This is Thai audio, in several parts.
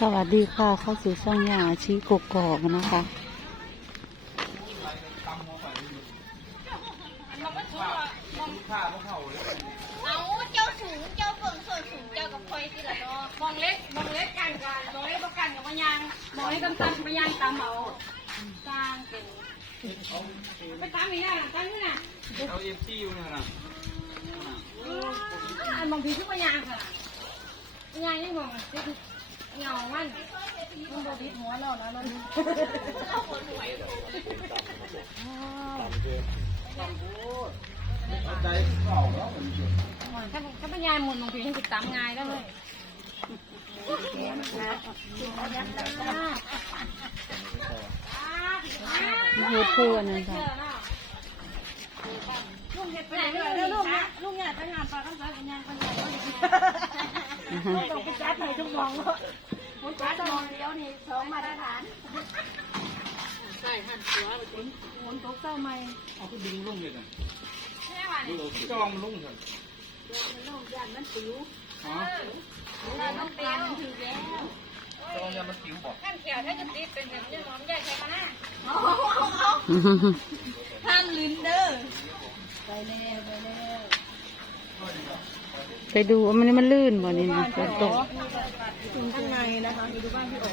สวัสดีค่ะเข้าสู่ช่องยาอาชีกกอกนะคะ เอาเจ้าสูงเจ้าเบิ่งส่วนสูงเจ้ากับคอยสิละเนาะมองเล็กมองเล็กกันกันมองเล็กประกันกับพยางมองเล็กกำตันพยางตามเอาสร้างเป็นไปตามอีกนะตามนี่นะเอาเอฟซีอยู่เนี่ยนะอันมองผีทุกพยางค่ะพยางยังมอง เงามันมันบดิดหัวเราแล้วมันใจเก่าแล้วมันอยู่ถ้าถ้าพยางหมุนมองผีให้ติดตามง่ายได้เลยยูทูบอันนั้นค่ะลุงเห็ดไปไหนเลยลุงเนี่ยลุงเนี่ยไปงานปลาข้าวสารพยางพยางอือฮะต้องไปจัดให้ทุกมองว่าผ มจัดมองเดียวนี่สองมาตรฐานใช่หันหัวไปถึงหมุนตกเต้าใหม่เอาไปดึงลุงเลยกันแม่ว่านี่จองลุงเถอะลุงยันมันติ๋วฮะน้องเปียวถือแล้วจองยามันติ๋วบอกขั้นเขียวถ้าจะติดเป็นแบบนี้น้องใหญ่ใช่ไหมนะอือฮึห้ามลืมเด้อไปแล้วไปแล้วไปดูว่ามันมันลื่นบ่นี่นะฝนตก ถึงข้างในนะคะไปดูบ้านพี่โอ๋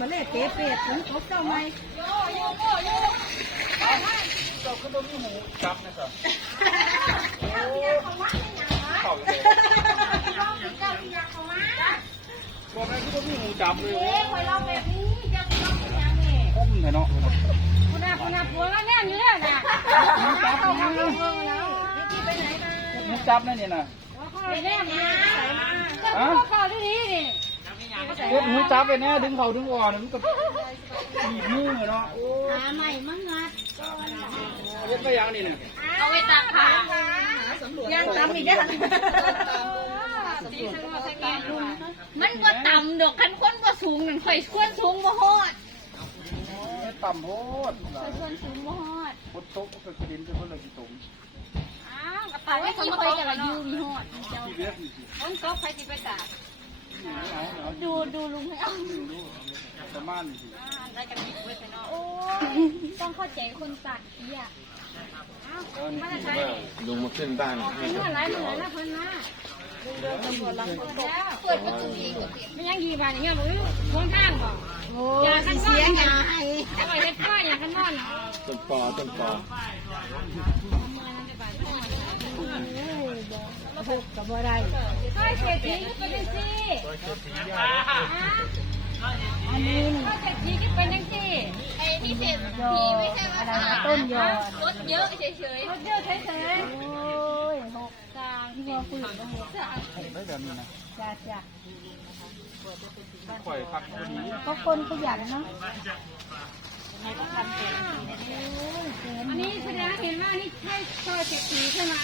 มาเล่เตะเป็ดถึงตกเต้าใหมโยโยโยโยจับนะครับเข่าเลยบอกให้ที่ต้องมีหูจับเลยเอ๊ะคอยเล่าแบบนี้จะเล่าเป็นยังไงก้มเลยเนาะคุณอาคุณอาผัวแล้วแน่อยู่แล้วนะจับนะที่ไปไหนมาจับนั่นนี่นะ ไปแน่มาจะพูดข่าวที่นี่ดิกดหูจับไปแน่ดึงเขาดึงอ่อนมันก็บีบมือเนาะโอ้หาใหม่มั่งงัดเล่นไปยังนี่เนี่ยเอาไปตักขายังตามอีกแล้วมันก็ต่ำดอกคันคนบ่สูงนั่นข่อยควรสูงบ่ฮอดต่ำโพดข่อยควรสูงบ่ฮอดกดโต๊ะก็กระดิ่งก็เลยกี่ตุ่ม ป่าไม่คนข่มาอยตกจะกันมาอเนาะยู่มีฮอดเจ้าที่เล็กนี่สิคนตกใครที่ไปตากดูดูลุงให้เอาประมาณนี้สิได้กันอีกเว้ยเนาะโอ้ยต้องเข้าใจคนตัดเหี้ยมาจะใช้ลุงมาขึ้นบ้านเป็นเมื่อไรเมื่อไรนะเพิ่นนะแล้วเปิดประตูองก็เปลี่ยนไม่ยังกี่บาทอย่างเงี้ยบอกวงทางบอก ย่าขันนอนย่าให้เอาไว้เฮ็ดก้อย่าขันนอนต้นปอต้นปอก้อยเศรษฐีก็เป็นสิอันนี้ก้อยเศรษฐีก็เป็นจังสิไอ้นี่เศรษฐีไม่ใช่ว่าขาต้นยอดรถเยอะเฉยๆรถเยอะเฉยๆโอ้ยหกกลางที่ว่าฝืนได้แบบนี้นะจ้าจ้า ข่อยพักพอดีก็คนขยันเนาะอันนี้แสดงเห็นว่านี่ใช่ก้อยเศรษฐีใช่ไหม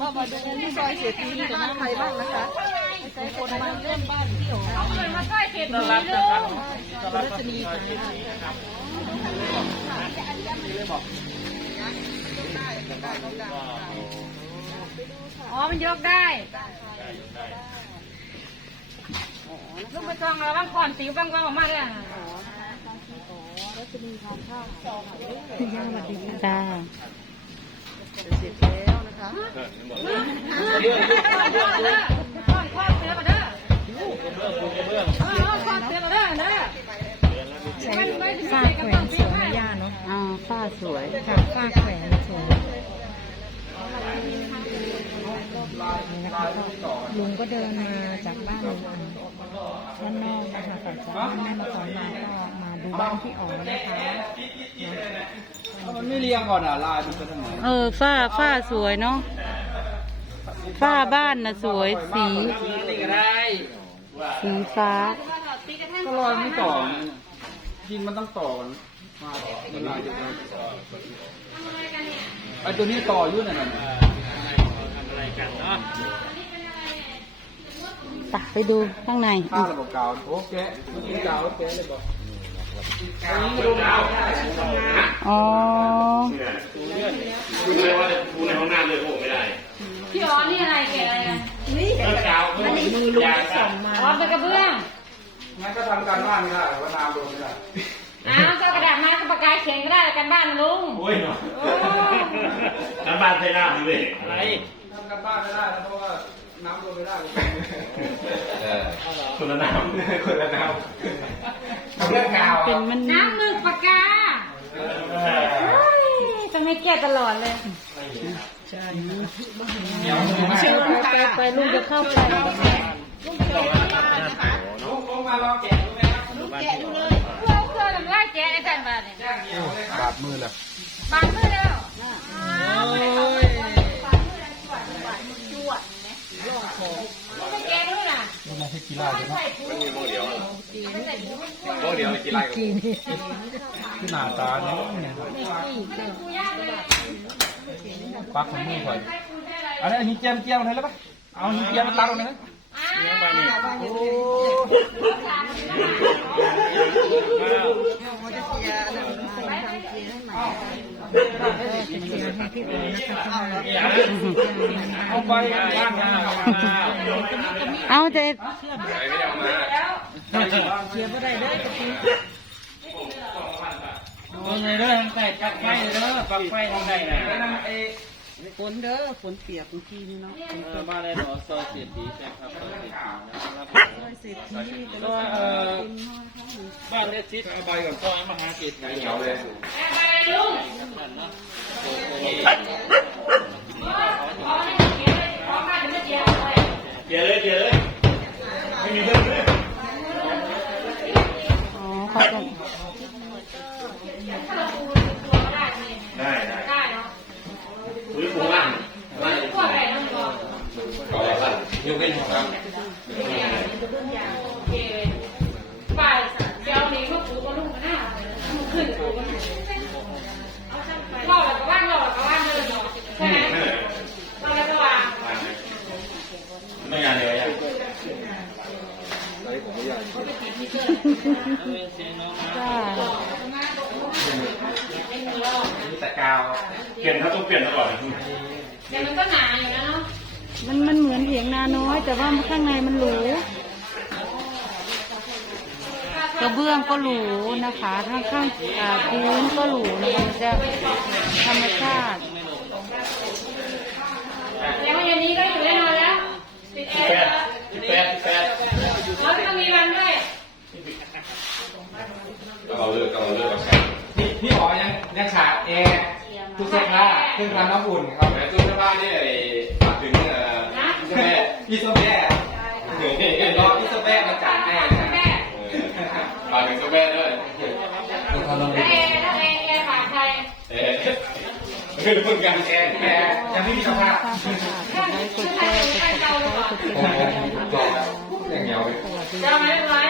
ว่ามาดูที่ซอยเศรษฐีนี่บ้านใครบ้างนะคะ คนมาเล่นบ้านพี่โอ๋เอาเงินมาก้อยเศรษฐีลูกรัชนีค่ะอ๋อ มันยกได้ลูกไปจองเราบ้างก่อนสิบ้างบ้างออกมาเลยอะจ้าก่อนเด้อก่อน ใช้ฝ้าแขวนสวยนะย่าเนาะอ่าฝ้าสวยค่ะฝ้าแขวนสวยลุงก็เดินมาจากบ้านลุงด้านนอกนะคะแต่จากบ้านแม่มาขอนมาก็มาดูบ้านพี่อ๋อนะคะมันไม่เรียงก่อนอะลายมันจะทางไหนเออฝ้าฝ้าสวยเนาะฝ้าบ้านน่ะสวยสี สีฟ้า ก็รอยไม่ต่อดินมันต้องต่อกันมามันลายอยู่เลยไอตัวนี้ต่อยุ่นน่ะไปไปดูข้างในข้าระบบกาวโอเคเมื่อกี้กาวโอเคเลยบอกอันนี้ดูกาวอ๋ มือลุงส่งมาอ๋อเป็นกระเบื้องงั้นก็ทำการบ้านไม่ได้ว่าน้ำลงไม่ได้อ้าวก็กระดาษไม้กับปากกาเขียนก็ได้กันบ้านนะลุงโอ้ยเนาะน้ำบานใส่น้ำเลยอะไรทำการบ้านไม่ได้นะเพราะว่าน้ำลงไม่ได้คนละน้ำคนละน้ำเรื่องกาวเป็นมันน้ำหมึกปากกาเฮ้ยจะไม่แก้ตลอดเลย เหนียวมือมากเชิญไปไปลุงจะเข้าไปลุงลงมาลอแกะดูไหมครับเครื่อเครื่องทำไรแกะไอ้แผ่นบาเนี่ยแจ้งเหนียวเลยครับบาดมือแล้วบางมือแล้วไม่แกะด้วยนะนี่นะที่กีฬาใช่ไหมมันมีโมเดียวโมเดียวกินอะไรกันที่หน้าตาเนี่ย ปักของมือก่อนอันนี้หินเจียมเจียมอะไรแล้วปะเอาหินเจียมมาตัดตรงนี้นะเอาไปย่างนะเอาแต่ไม่ได้เอามาเออเลยเด้อใส่ปักไฟเลยเด้อปักไฟทางใดน่ะไอ้ ฝนเด้อฝนเปียกเมื่อกี้นี่เนาะเออบ้านอะไรหรอซอยเศรษฐีใช่ครับซอยเศรษฐีนะครับเศรษฐีแต่ก็เอ่อบ้านเลขที่เอาใบก่อนซอยมหาเศรษฐีเหนียวเลยไปลุง นั่นเนาะ ขอให้เขียนเลยขอมาถึงจะเขียนเลย เกียร์เลยเกียร์เลยไม่มีเรื่องเลย อ๋อเขาจะ ถ้าเราปูเป็นตัวก็ได้นี่ ได้ได้ ได้เนาะ พื้นปูว่างว่าง พวกอะไรต้องรอ ก่อนครับ ยกเว้นครับโอเคฝ่ายเจ้านี้ก็ปูก็ลุงก็หน้ามันขึ้นปูก็หน้าเล่าแล้วก็ว่างเล่าแล้วก็ว่างเลยเนาะใช่ไหมเล่าแล้วก็วางไม่งานเลยอะจ้าแต่กาว เปลี่ยนถ้าต้องเปลี่ยนตลอดเดี๋ยวมันก็หนาอยู่นะเนาะ มันมันเหมือนเถียงนาน้อย แต่ว่าข้างในมันหรูกระเบื้องก็หรูนะคะข้างข้างๆอ่าพื้นก็หรูนะคะมันจะธรรมชาติแล้ววันนี้ก็อยู่ได้นอนแล้วปิดแอแปร์ดแปดแปดแล้วก็มีวันด้วยเราเลิกเราเลิกกับใครพี่พี่อ๋อยังยังขาดแอร์ตู้เสื้อผ้าเครื่องทำน้ำอุ่นครับแม่ตู้เสื้อผ้านี่ กถึงเจ้าแม่ด้วยแล้วแอร์แล้วแอร์แอร์ฝากใครเอ๊ะคือคนงกันแกแอร์ยังไม่มีสภาพกดไลค์กดแชร์กดติดตามกดติดตามอย่างเงี้ยสวัสดี